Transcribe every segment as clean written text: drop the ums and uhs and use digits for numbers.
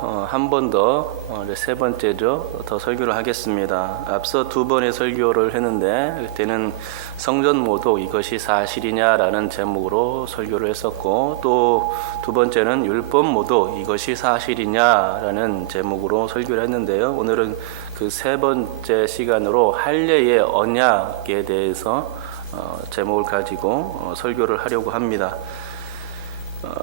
한 번 더, 세 번째죠. 더 설교를 하겠습니다. 앞서 두 번의 설교를 했는데 그때는 성전 모독 이것이 사실이냐라는 제목으로 설교를 했었고, 또 두 번째는 율법 모독 이것이 사실이냐라는 제목으로 설교를 했는데요. 오늘은 그 세 번째 시간으로 할례의 언약에 대해서 제목을 가지고 설교를 하려고 합니다.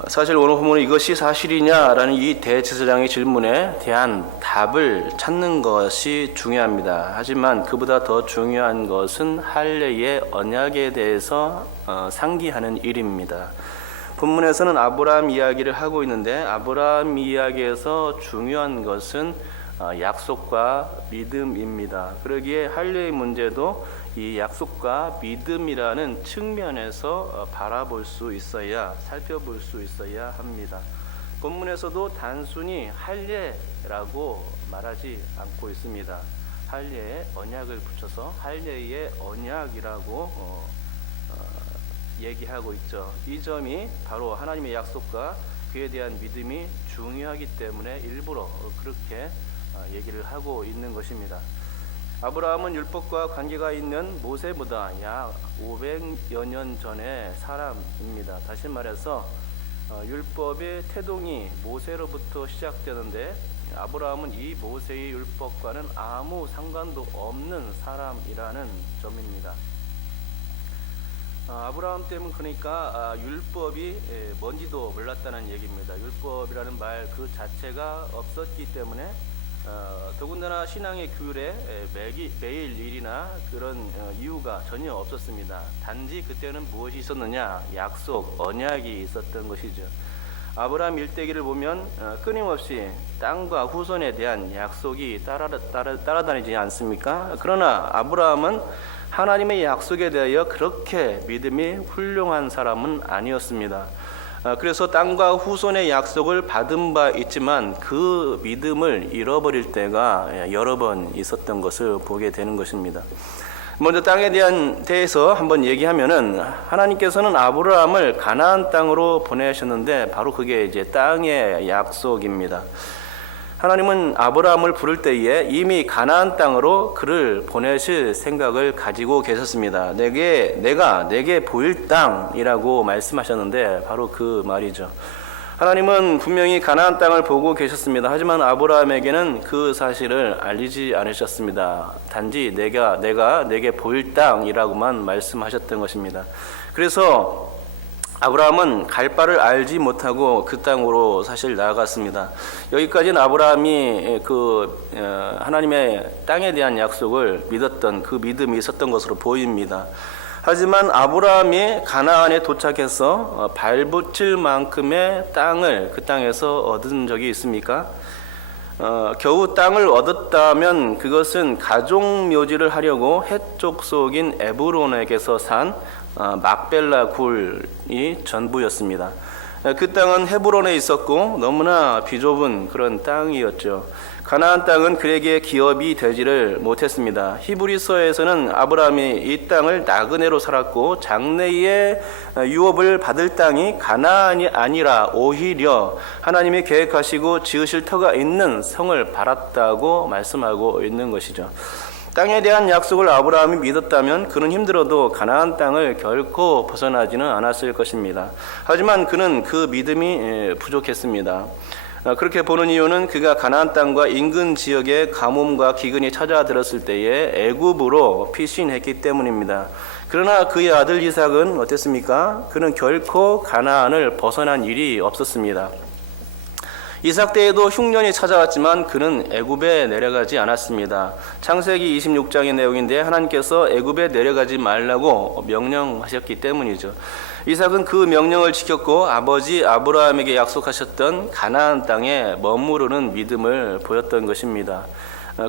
사실 오늘 본문은 이것이 사실이냐라는 이 대제사장의 질문에 대한 답을 찾는 것이 중요합니다. 하지만 그보다 더 중요한 것은 할례의 언약에 대해서 상기하는 일입니다. 본문에서는 아브라함 이야기를 하고 있는데, 아브라함 이야기에서 중요한 것은 약속과 믿음입니다. 그러기에 할례의 문제도 이 약속과 믿음이라는 측면에서 바라볼 수 있어야, 살펴볼 수 있어야 합니다. 본문에서도 단순히 할례라고 말하지 않고 있습니다. 할례에 언약을 붙여서 할례의 언약이라고 얘기하고 있죠. 이 점이 바로 하나님의 약속과 그에 대한 믿음이 중요하기 때문에 일부러 그렇게 얘기를 하고 있는 것입니다. 아브라함은 율법과 관계가 있는 모세보다 약 500여 년 전의 사람입니다. 다시 말해서 율법의 태동이 모세로부터 시작되는데, 아브라함은 이 모세의 율법과는 아무 상관도 없는 사람이라는 점입니다. 아브라함 때문, 그러니까 율법이 뭔지도 몰랐다는 얘기입니다. 율법이라는 말 그 자체가 없었기 때문에 더군다나 신앙의 규율에 매일 일이나 그런 이유가 전혀 없었습니다. 단지 그때는 무엇이 있었느냐? 약속, 언약이 있었던 것이죠. 아브라함 일대기를 보면 끊임없이 땅과 후손에 대한 약속이 따라다니지 않습니까? 그러나 아브라함은 하나님의 약속에 대하여 그렇게 믿음이 훌륭한 사람은 아니었습니다. 그래서 땅과 후손의 약속을 받은 바 있지만 그 믿음을 잃어버릴 때가 여러 번 있었던 것을 보게 되는 것입니다. 먼저 땅에 대해서 한번 얘기하면은, 하나님께서는 아브라함을 가나안 땅으로 보내셨는데 바로 그게 이제 땅의 약속입니다. 하나님은 아브라함을 부를 때에 이미 가나안 땅으로 그를 보내실 생각을 가지고 계셨습니다. 내가 내게 보일 땅이라고 말씀하셨는데 바로 그 말이죠. 하나님은 분명히 가나안 땅을 보고 계셨습니다. 하지만 아브라함에게는 그 사실을 알리지 않으셨습니다. 단지 내가 내게 보일 땅이라고만 말씀하셨던 것입니다. 그래서 아브라함은 갈 바를 알지 못하고 그 땅으로 사실 나아갔습니다. 여기까지는 아브라함이 하나님의 땅에 대한 약속을 믿었던 그 믿음이 있었던 것으로 보입니다. 하지만 아브라함이 가나안에 도착해서 발붙일 만큼의 땅을 그 땅에서 얻은 적이 있습니까? 겨우 땅을 얻었다면 그것은 가족 묘지를 하려고 헷 족속인 에브론에게서 산 막벨라 굴이 전부였습니다. 그 땅은 헤브론에 있었고 너무나 비좁은 그런 땅이었죠. 가나안 땅은 그에게 기업이 되지를 못했습니다. 히브리서에서는 아브라함이 이 땅을 나그네로 살았고 장래의 유업을 받을 땅이 가나안이 아니라 오히려 하나님이 계획하시고 지으실 터가 있는 성을 바랐다고 말씀하고 있는 것이죠. 땅에 대한 약속을 아브라함이 믿었다면 그는 힘들어도 가나안 땅을 결코 벗어나지는 않았을 것입니다. 하지만 그는 그 믿음이 부족했습니다. 그렇게 보는 이유는 그가 가나안 땅과 인근 지역에 가뭄과 기근이 찾아들었을 때에 애굽으로 피신했기 때문입니다. 그러나 그의 아들 이삭은 어땠습니까? 그는 결코 가나안을 벗어난 일이 없었습니다. 이삭 때에도 흉년이 찾아왔지만 그는 애굽에 내려가지 않았습니다. 창세기 26장의 내용인데 하나님께서 애굽에 내려가지 말라고 명령하셨기 때문이죠. 이삭은 그 명령을 지켰고 아버지 아브라함에게 약속하셨던 가나안 땅에 머무르는 믿음을 보였던 것입니다.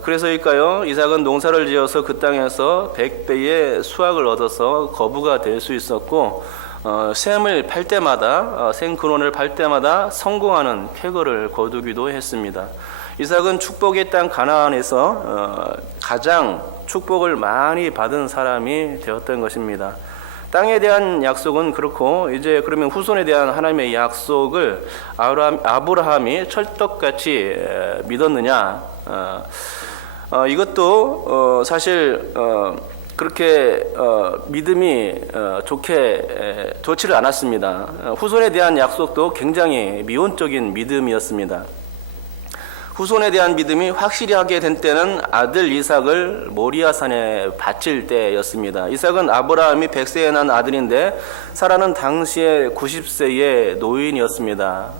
그래서일까요? 이삭은 농사를 지어서 그 땅에서 100배의 수확을 얻어서 거부가 될 수 있었고, 샘을 팔 때마다, 생근원을 팔 때마다 성공하는 쾌거를 거두기도 했습니다. 이삭은 축복의 땅 가나안에서 가장 축복을 많이 받은 사람이 되었던 것입니다. 땅에 대한 약속은 그렇고 이제 그러면 후손에 대한 하나님의 약속을 아브라함이 철떡같이 믿었느냐? 이것도 사실 그렇게 믿음이 좋지를 않았습니다. 후손에 대한 약속도 굉장히 미온적인 믿음이었습니다. 후손에 대한 믿음이 확실히 하게 된 때는 아들 이삭을 모리아산에 바칠 때였습니다. 이삭은 아브라함이 100세에 난 아들인데 사라는 당시에 90세의 노인이었습니다.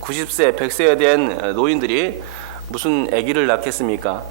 90세, 100세에 된 노인들이 무슨 아기를 낳겠습니까?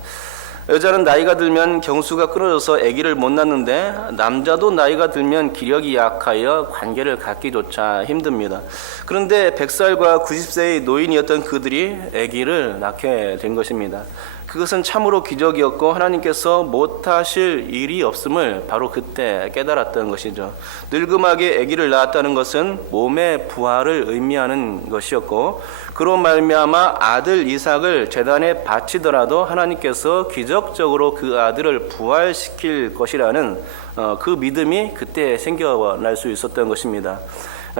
여자는 나이가 들면 경수가 끊어져서 아기를 못 낳는데 남자도 나이가 들면 기력이 약하여 관계를 갖기조차 힘듭니다. 그런데 100살과 90세의 노인이었던 그들이 아기를 낳게 된 것입니다. 그것은 참으로 기적이었고 하나님께서 못하실 일이 없음을 바로 그때 깨달았던 것이죠. 늙음하게 아기를 낳았다는 것은 몸의 부활을 의미하는 것이었고 그로 말미암아 아들 이삭을 제단에 바치더라도 하나님께서 기적적으로 그 아들을 부활시킬 것이라는 그 믿음이 그때 생겨날 수 있었던 것입니다.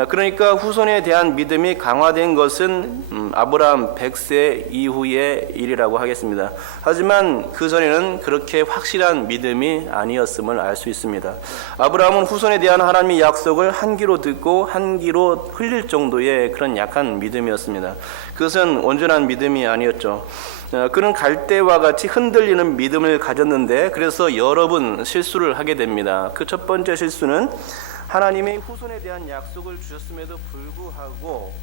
그러니까 후손에 대한 믿음이 강화된 것은 아브라함 100세 이후의 일이라고 하겠습니다. 하지만 그 전에는 그렇게 확실한 믿음이 아니었음을 알 수 있습니다. 아브라함은 후손에 대한 하나님의 약속을 한 귀로 듣고 한 귀로 흘릴 정도의 그런 약한 믿음이었습니다. 그것은 온전한 믿음이 아니었죠. 그는 갈대와 같이 흔들리는 믿음을 가졌는데 그래서 여러 번 실수를 하게 됩니다. 그 첫 번째 실수는 하나님의 후손에 대한 약속을 주셨음에도 불구하고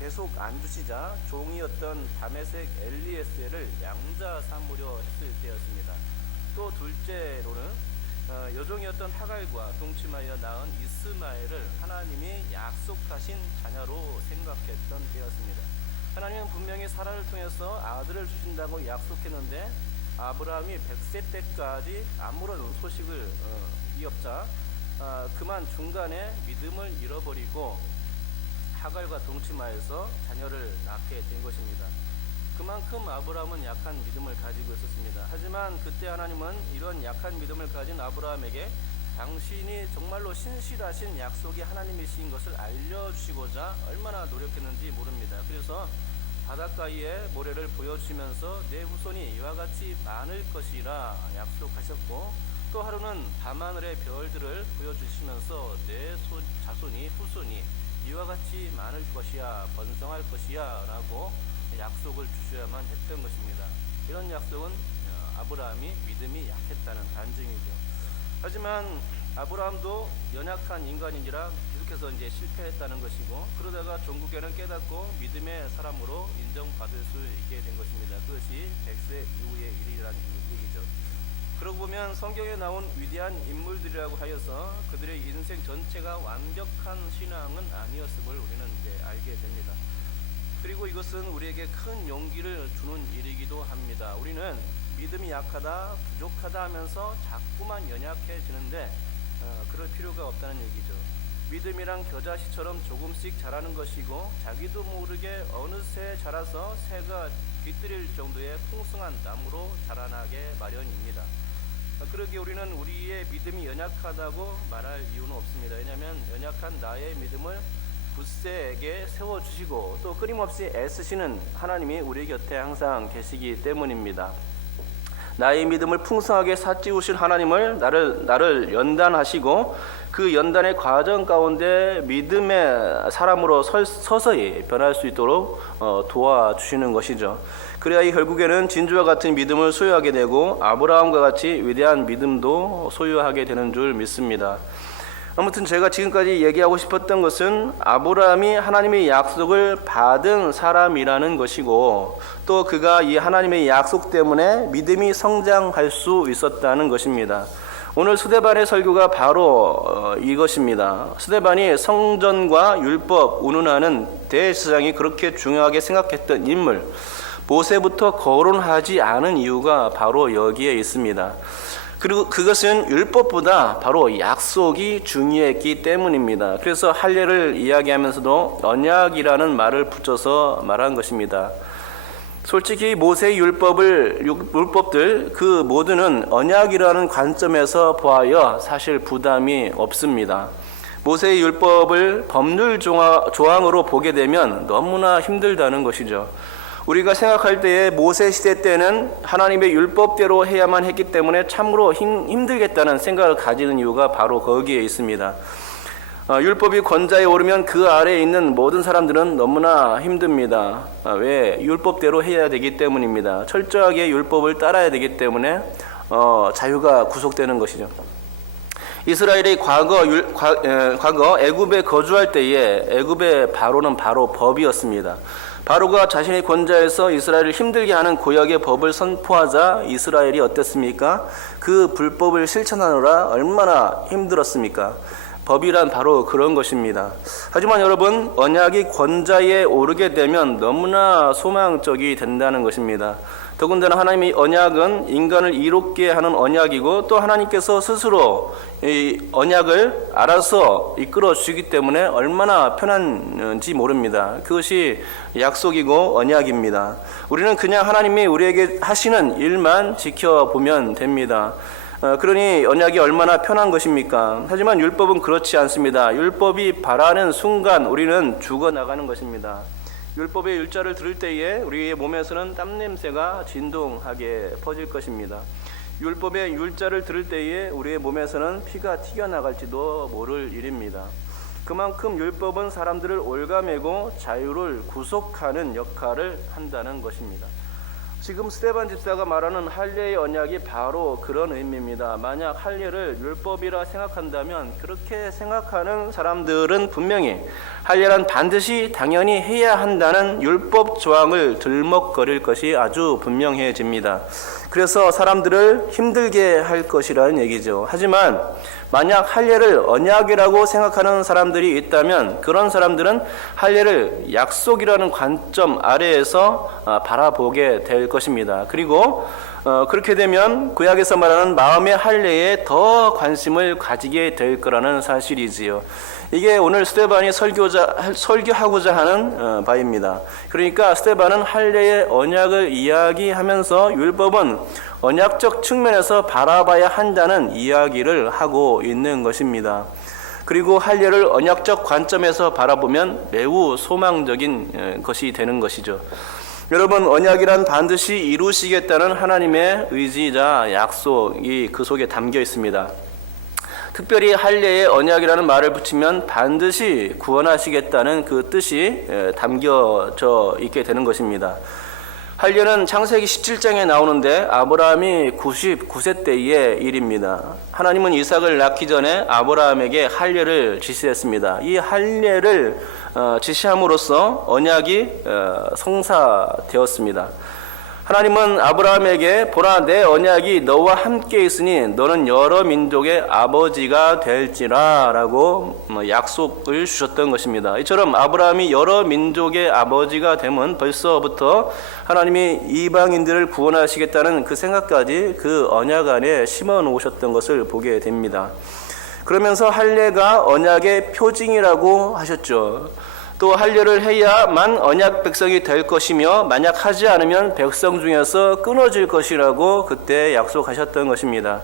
계속 안 주시자 종이었던 다메섹 엘리에셀을 양자 삼으려 했을 때였습니다. 또 둘째로는 여종이었던 하갈과 동침하여 낳은 이스마엘을 하나님이 약속하신 자녀로 생각했던 때였습니다. 하나님은 분명히 사라를 통해서 아들을 주신다고 약속했는데 아브라함이 100세 때까지 아무런 소식을 이없자 그만 중간에 믿음을 잃어버리고 하갈과 동침하여서 자녀를 낳게 된 것입니다. 그만큼 아브라함은 약한 믿음을 가지고 있었습니다. 하지만 그때 하나님은 이런 약한 믿음을 가진 아브라함에게 당신이 정말로 신실하신 약속이 하나님이신 것을 알려주시고자 얼마나 노력했는지 모릅니다. 그래서 바닷가에 모래를 보여주시면서 내 후손이 이와 같이 많을 것이라 약속하셨고 또 하루는 밤하늘의 별들을 보여주시면서 내 자손이 후손이 이와 같이 많을 것이야 번성할 것이야 라고 약속을 주셔야만 했던 것입니다. 이런 약속은 아브라함이 믿음이 약했다는 반증이죠. 하지만 아브라함도 연약한 인간인지라 계속해서 이제 실패했다는 것이고 그러다가 종국에는 깨닫고 믿음의 사람으로 인정받을 수 있게 된 것입니다. 그것이 100세 이후의 일이라는 얘기죠. 그러고 보면 성경에 나온 위대한 인물들이라고 하여서 그들의 인생 전체가 완벽한 신앙은 아니었음을 우리는 이제 알게 됩니다. 그리고 이것은 우리에게 큰 용기를 주는 일이기도 합니다. 우리는 믿음이 약하다, 부족하다 하면서 자꾸만 연약해지는데 그럴 필요가 없다는 얘기죠. 믿음이란 겨자씨처럼 조금씩 자라는 것이고 자기도 모르게 어느새 자라서 새가 깃들일 정도의 풍성한 나무로 자라나게 마련입니다. 그러기에 우리는 우리의 믿음이 연약하다고 말할 이유는 없습니다. 왜냐하면 연약한 나의 믿음을 굳세게 세워주시고 또 끊임없이 애쓰시는 하나님이 우리 곁에 항상 계시기 때문입니다. 나의 믿음을 풍성하게 삿지우실 하나님을 나를 연단하시고 그 연단의 과정 가운데 믿음의 사람으로 서서히 변할 수 있도록 도와주시는 것이죠. 그래야 결국에는 진주와 같은 믿음을 소유하게 되고 아브라함과 같이 위대한 믿음도 소유하게 되는 줄 믿습니다. 아무튼 제가 지금까지 얘기하고 싶었던 것은 아브라함이 하나님의 약속을 받은 사람이라는 것이고 또 그가 이 하나님의 약속 때문에 믿음이 성장할 수 있었다는 것입니다. 오늘 스데반의 설교가 바로 이것입니다. 스데반이 성전과 율법 운운하는 대제사장이 그렇게 중요하게 생각했던 인물, 모세부터 거론하지 않은 이유가 바로 여기에 있습니다. 그리고 그것은 율법보다 바로 약속이 중요했기 때문입니다. 그래서 할례를 이야기하면서도 언약이라는 말을 붙여서 말한 것입니다. 솔직히 모세의 율법들 그 모두는 언약이라는 관점에서 보아여 사실 부담이 없습니다. 모세의 율법을 법률 조항으로 보게 되면 너무나 힘들다는 것이죠. 우리가 생각할 때에 모세 시대 때는 하나님의 율법대로 해야만 했기 때문에 참으로 힘들겠다는 생각을 가지는 이유가 바로 거기에 있습니다. 율법이 권자에 오르면 그 아래에 있는 모든 사람들은 너무나 힘듭니다. 왜? 율법대로 해야 되기 때문입니다. 철저하게 율법을 따라야 되기 때문에 자유가 구속되는 것이죠. 이스라엘이 과거 애굽에 거주할 때에 애굽의 바로는 바로 법이었습니다. 바로가 자신의 권좌에서 이스라엘을 힘들게 하는 구약의 법을 선포하자 이스라엘이 어땠습니까? 그 불법을 실천하느라 얼마나 힘들었습니까? 법이란 바로 그런 것입니다. 하지만 여러분, 언약이 권좌에 오르게 되면 너무나 소망적이 된다는 것입니다. 더군다나 하나님의 언약은 인간을 이롭게 하는 언약이고 또 하나님께서 스스로 이 언약을 알아서 이끌어 주시기 때문에 얼마나 편한지 모릅니다. 그것이 약속이고 언약입니다. 우리는 그냥 하나님이 우리에게 하시는 일만 지켜보면 됩니다. 그러니 언약이 얼마나 편한 것입니까? 하지만 율법은 그렇지 않습니다. 율법이 발하는 순간 우리는 죽어나가는 것입니다. 율법의 율자를 들을 때에 우리의 몸에서는 땀냄새가 진동하게 퍼질 것입니다. 율법의 율자를 들을 때에 우리의 몸에서는 피가 튀겨나갈지도 모를 일입니다. 그만큼 율법은 사람들을 올가매고 자유를 구속하는 역할을 한다는 것입니다. 지금 스데반 집사가 말하는 할례의 언약이 바로 그런 의미입니다. 만약 할례를 율법이라 생각한다면 그렇게 생각하는 사람들은 분명히 할례란 반드시 당연히 해야 한다는 율법 조항을 들먹거릴 것이 아주 분명해집니다. 그래서 사람들을 힘들게 할 것이라는 얘기죠. 하지만 만약 할례를 언약이라고 생각하는 사람들이 있다면 그런 사람들은 할례를 약속이라는 관점 아래에서 바라보게 될 것입니다. 그리고 그렇게 되면 구약에서 말하는 마음의 할례에 더 관심을 가지게 될 거라는 사실이지요. 이게 오늘 스데반이 설교하고자 하는 바입니다. 그러니까 스데반은 할례의 언약을 이야기하면서 율법은 언약적 측면에서 바라봐야 한다는 이야기를 하고 있는 것입니다. 그리고 할례를 언약적 관점에서 바라보면 매우 소망적인 것이 되는 것이죠. 여러분, 언약이란 반드시 이루시겠다는 하나님의 의지이자 약속이 그 속에 담겨 있습니다. 특별히 할례에 언약이라는 말을 붙이면 반드시 구원하시겠다는 그 뜻이 담겨져 있게 되는 것입니다. 할례는 창세기 17장에 나오는데 아브라함이 99세 때의 일입니다. 하나님은 이삭을 낳기 전에 아브라함에게 할례를 지시했습니다. 이 할례를 지시함으로써 언약이 성사되었습니다. 하나님은 아브라함에게 보라, 내 언약이 너와 함께 있으니 너는 여러 민족의 아버지가 될지라 라고 약속을 주셨던 것입니다. 이처럼 아브라함이 여러 민족의 아버지가 되면 벌써부터 하나님이 이방인들을 구원하시겠다는 그 생각까지 그 언약 안에 심어 놓으셨던 것을 보게 됩니다. 그러면서 할례가 언약의 표징이라고 하셨죠. 또 할례를 해야만 언약 백성이 될 것이며 만약 하지 않으면 백성 중에서 끊어질 것이라고 그때 약속하셨던 것입니다.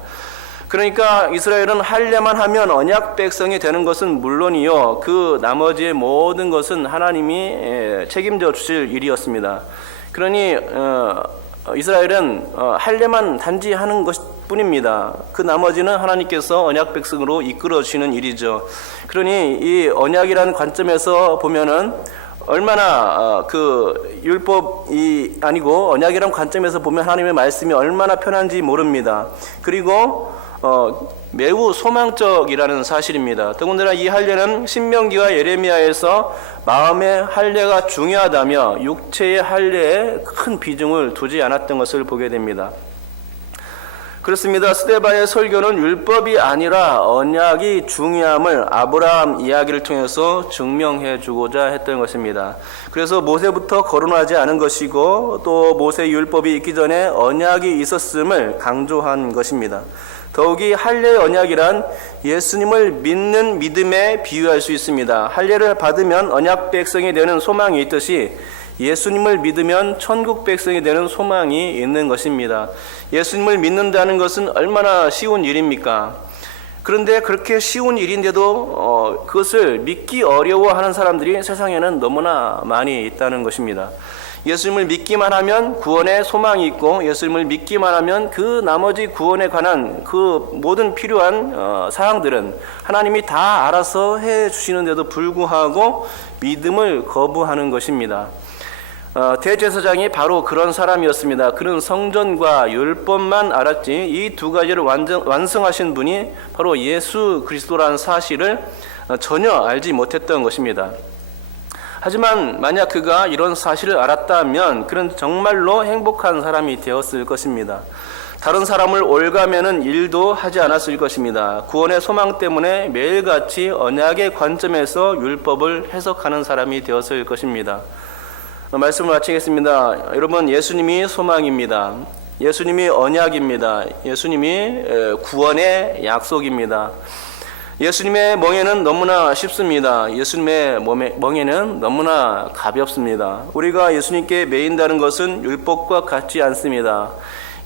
그러니까 이스라엘은 할례만 하면 언약 백성이 되는 것은 물론이요, 그 나머지의 모든 것은 하나님이 책임져 주실 일이었습니다. 그러니 이스라엘은 할례만 단지 하는 것뿐입니다. 그 나머지는 하나님께서 언약 백성으로 이끌어 주시는 일이죠. 그러니 이 언약이라는 관점에서 보면은 얼마나 그 율법이 아니고 언약이라는 관점에서 보면 하나님의 말씀이 얼마나 편한지 모릅니다. 그리고 매우 소망적이라는 사실입니다. 더군다나 이 할례는 신명기와 예레미야에서 마음의 할례가 중요하다며 육체의 할례에 큰 비중을 두지 않았던 것을 보게 됩니다. 그렇습니다. 스데반의 설교는 율법이 아니라 언약이 중요함을 아브라함 이야기를 통해서 증명해 주고자 했던 것입니다. 그래서 모세부터 거론하지 않은 것이고 또 모세 율법이 있기 전에 언약이 있었음을 강조한 것입니다. 더욱이 할례의 언약이란 예수님을 믿는 믿음에 비유할 수 있습니다. 할례를 받으면 언약 백성이 되는 소망이 있듯이 예수님을 믿으면 천국 백성이 되는 소망이 있는 것입니다. 예수님을 믿는다는 것은 얼마나 쉬운 일입니까? 그런데 그렇게 쉬운 일인데도 그것을 믿기 어려워하는 사람들이 세상에는 너무나 많이 있다는 것입니다. 예수님을 믿기만 하면 구원의 소망이 있고, 예수님을 믿기만 하면 그 나머지 구원에 관한 그 모든 필요한 사항들은 하나님이 다 알아서 해 주시는데도 불구하고 믿음을 거부하는 것입니다. 대제사장이 바로 그런 사람이었습니다. 그는 성전과 율법만 알았지 이 두 가지를 완성하신 분이 바로 예수 그리스도라는 사실을 전혀 알지 못했던 것입니다. 하지만 만약 그가 이런 사실을 알았다면 그는 정말로 행복한 사람이 되었을 것입니다. 다른 사람을 올가매는 일도 하지 않았을 것입니다. 구원의 소망 때문에 매일같이 언약의 관점에서 율법을 해석하는 사람이 되었을 것입니다. 말씀을 마치겠습니다. 여러분, 예수님이 소망입니다. 예수님이 언약입니다. 예수님이 구원의 약속입니다. 예수님의 멍에는 너무나 쉽습니다. 예수님의 멍에는 너무나 가볍습니다. 우리가 예수님께 매인다는 것은 율법과 같지 않습니다.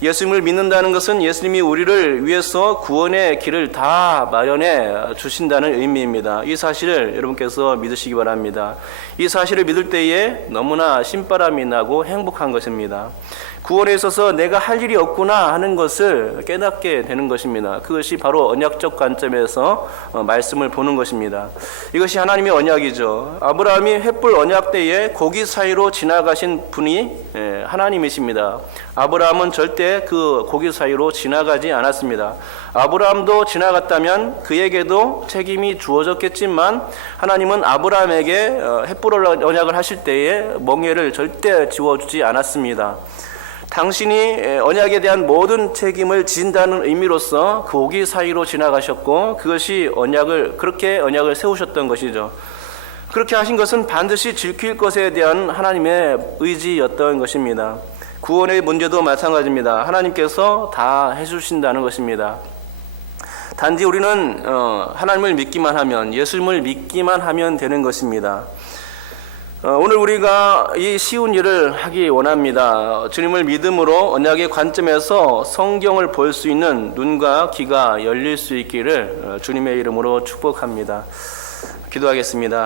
예수님을 믿는다는 것은 예수님이 우리를 위해서 구원의 길을 다 마련해 주신다는 의미입니다. 이 사실을 여러분께서 믿으시기 바랍니다. 이 사실을 믿을 때에 너무나 신바람이 나고 행복한 것입니다. 구원에 있어서 내가 할 일이 없구나 하는 것을 깨닫게 되는 것입니다. 그것이 바로 언약적 관점에서 말씀을 보는 것입니다. 이것이 하나님의 언약이죠. 아브라함이 횃불 언약 때에 고기 사이로 지나가신 분이 하나님이십니다. 아브라함은 절대 그 고기 사이로 지나가지 않았습니다. 아브라함도 지나갔다면 그에게도 책임이 주어졌겠지만 하나님은 아브라함에게 횃불 언약을 하실 때에 멍에를 절대 지워주지 않았습니다. 당신이 언약에 대한 모든 책임을 진다는 의미로서 그 고기 사이로 지나가셨고, 그것이 그렇게 언약을 세우셨던 것이죠. 그렇게 하신 것은 반드시 지킬 것에 대한 하나님의 의지였던 것입니다. 구원의 문제도 마찬가지입니다. 하나님께서 다 해주신다는 것입니다. 단지 우리는 하나님을 믿기만 하면, 예수님을 믿기만 하면 되는 것입니다. 오늘 우리가 이 쉬운 일을 하기 원합니다. 주님을 믿음으로 언약의 관점에서 성경을 볼 수 있는 눈과 귀가 열릴 수 있기를 주님의 이름으로 축복합니다. 기도하겠습니다.